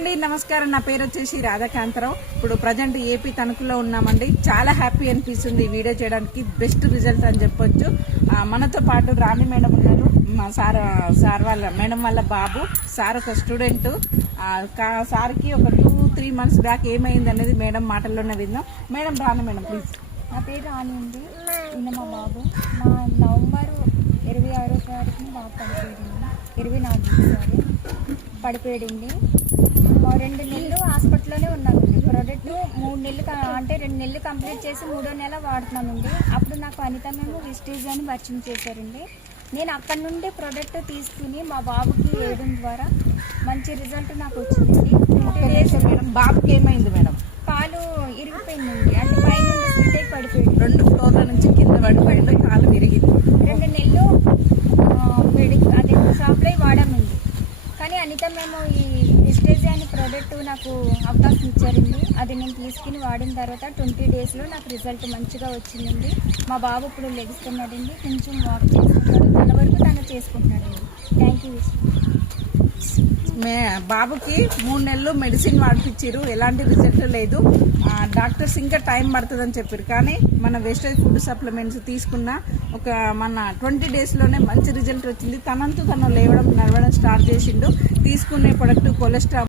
అండి, నమస్కారం. నా పేరు వచ్చేసి రాధాకాంతరావు. ఇప్పుడు ప్రజెంట్ ఏపీ తణుకులో ఉన్నామండి. చాలా హ్యాపీ అనిపిస్తుంది ఈ వీడియో చేయడానికి. బెస్ట్ రిజల్ట్ అని చెప్పొచ్చు. మనతో పాటు రాణి మేడం ఉన్నారు. మా సార్ వాళ్ళ మేడం వాళ్ళ బాబు. సార్ ఒక స్టూడెంట్. సార్కి ఒక 2-3 మంత్స్ బ్యాక్ ఏమైంది అనేది మేడం మాటల్లోనే విందాం. Madam, Rani madam please. నా పేరు రాణి ఉంది. ఈయన మా బాబు. మా నవంబర్ 26వ తారీఖున బాబు పడిపోయాడండి. 2 నెలలు హాస్పిటల్లోనే ఉన్నానండి. ప్రోడక్ట్ 3 నెలలు అంటే 2 నెలలు కంప్లీట్ చేసి 3వ నెల వాడుతున్నానండి. అప్పుడు నాకు అనిత మేము విస్టేజ్ అని పరిచయం చేశారండి. నేను అక్కడి నుండి ప్రోడక్ట్ తీసుకుని మా బాబుకి వేయడం ద్వారా మంచి రిజల్ట్ నాకు వచ్చిందండి. 20 డేస్ మేడం బాబుకి ఏమైంది మేడం? కాలు ఇరిగిపోయిందండి. అంటే పైనుండి స్లిట్ అయి పడిపోయింది. 2 ఫ్లోర్ల నుంచి కింద పడిపోయింది, కాలు విరిగింది. 2 నెలలు అదే షాప్లో వాడామండి. కానీ అనిత మేము ఈ విస్టేజ్ అనే ప్రోడక్ట్ నాకు అవకాశం ఇచ్చారండి. అది నేను తీసుకుని వాడిన తర్వాత 20 డేస్లో నాకు రిజల్ట్ మంచిగా వచ్చిందండి. మా బాబు ఇప్పుడు లెగిస్తున్నాడండి. కొంచెం వాక్ చేస్తున్నాడు. తన వరకు తను చేసుకుంటున్నాడండి. Thank you. బాబుకి 3 నెలలు మెడిసిన్ వాడిపించారు, ఎలాంటి రిజల్ట్ లేదు. డాక్టర్స్ ఇంకా టైం పడుతుందని చెప్పారు. కానీ మన వేస్టేజ్ ఫుడ్ సప్లిమెంట్స్ తీసుకున్న మన 20 డేస్లోనే మంచి రిజల్ట్ వచ్చింది. తనంతు తను లేవడం నడవడం స్టార్ట్ చేసిండు. తీసుకునే ప్రొడక్ట్ కొలెస్ట్రాల్